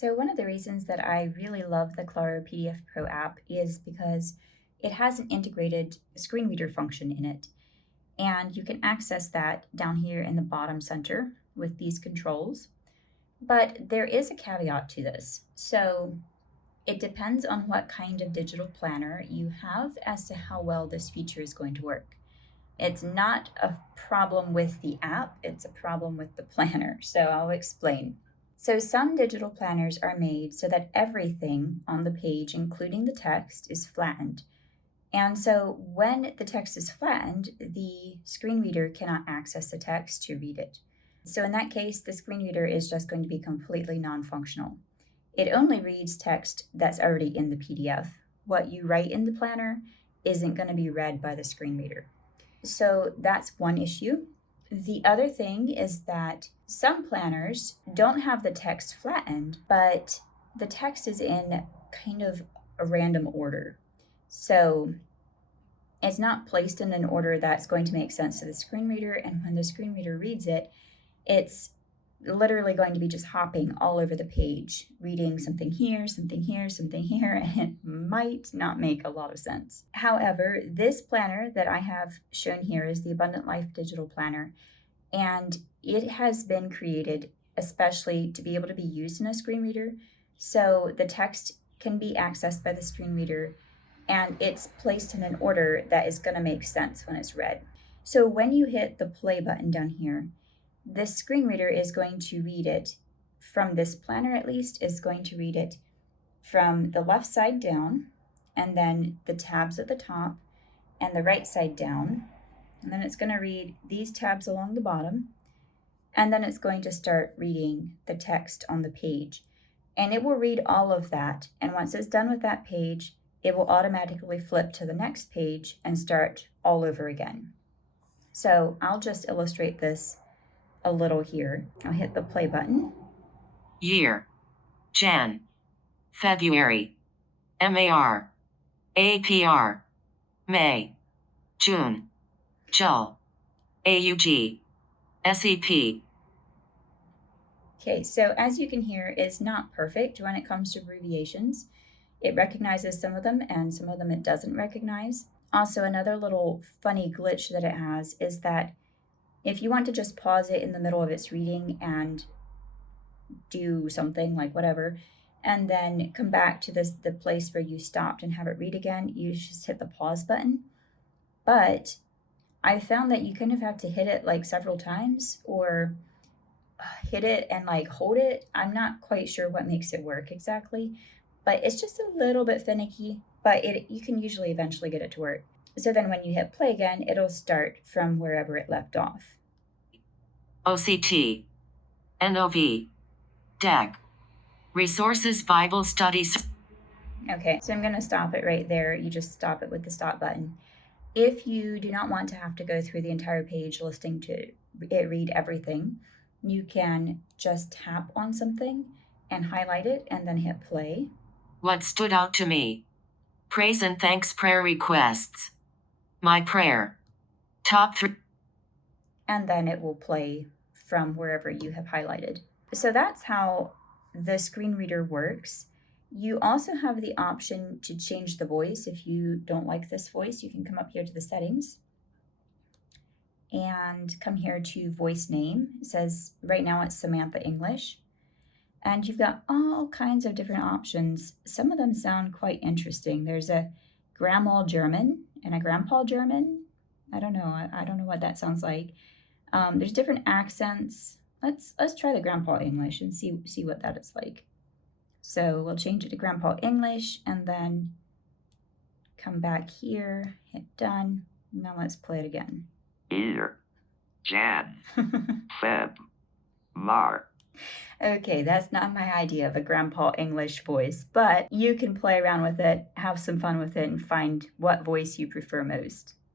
So one of the reasons that I really love the Claro PDF Pro app is because it has an integrated screen reader function in it. And you can access that down here in the bottom center with these controls. But there is a caveat to this. So it depends on what kind of digital planner you have as to how well this feature is going to work. It's not a problem with the app, it's a problem with the planner. So I'll explain. So some digital planners are made so that everything on the page, including the text, is flattened. And so when the text is flattened, the screen reader cannot access the text to read it. So in that case, the screen reader is just going to be completely non-functional. It only reads text that's already in the PDF. What you write in the planner isn't going to be read by the screen reader. So that's one issue. The other thing is that some planners don't have the text flattened, but the text is in kind of a random order. So it's not placed in an order that's going to make sense to the screen reader, and when the screen reader reads it, it's literally going to be just hopping all over the page, reading something here, something here, something here, and it might not make a lot of sense. However, this planner that I have shown here is the Abundant Life Digital Planner, and it has been created especially to be able to be used in a screen reader. So the text can be accessed by the screen reader, and it's placed in an order that is going to make sense when it's read. So when you hit the play button down here, this screen reader is going to read it from this planner, at least, is going to read it from the left side down, and then the tabs at the top, and the right side down. And then it's going to read these tabs along the bottom, and then it's going to start reading the text on the page. And it will read all of that, and once it's done with that page, it will automatically flip to the next page and start all over again. So I'll just illustrate this a little here. I'll hit the play button. Year. Jan. February. MAR. APR. May. June. Jul. AUG. SEP. Okay, so as you can hear, it's not perfect when it comes to abbreviations. It recognizes some of them and some of them it doesn't recognize. Also, another little funny glitch that it has is that if you want to just pause it in the middle of its reading and do something like whatever, and then come back to the place where you stopped and have it read again, you just hit the pause button. But I found that you kind of have to hit it like several times, or hit it and like hold it. I'm not quite sure what makes it work exactly, but it's just a little bit finicky, but you can usually eventually get it to work. So then when you hit play again, it'll start from wherever it left off. OCT. NOV. DEC. Resources Bible Studies. Okay, so I'm going to stop it right there. You just stop it with the stop button. If you do not want to have to go through the entire page listening to it read everything, you can just tap on something and highlight it and then hit play. What stood out to me? Praise and thanks prayer requests. My prayer. Top 3. And then it will play from wherever you have highlighted. So that's how the screen reader works. You also have the option to change the voice. If you don't like this voice, you can come up here to the settings and come here to voice name. It says right now it's Samantha English. And you've got all kinds of different options. Some of them sound quite interesting. There's a Grandma German and a Grandpa German. I don't know what that sounds like. There's different accents. Let's try the Grandpa English and see what that is like. So we'll change it to Grandpa English and then come back here, hit done. Now let's play it again. Year. Jan. Feb. Mar. Okay, that's not my idea of a Grandpa English voice, but you can play around with it, have some fun with it, and find what voice you prefer most.